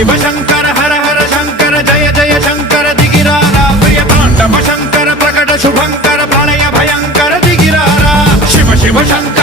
शिव शंकर हर हर शंकर जय जय शंकर दिगिरारा प्रिय तांडव शंकर प्रकट शुभंकर प्रलय भयंकर दिगिरारा शिव शिव शंकर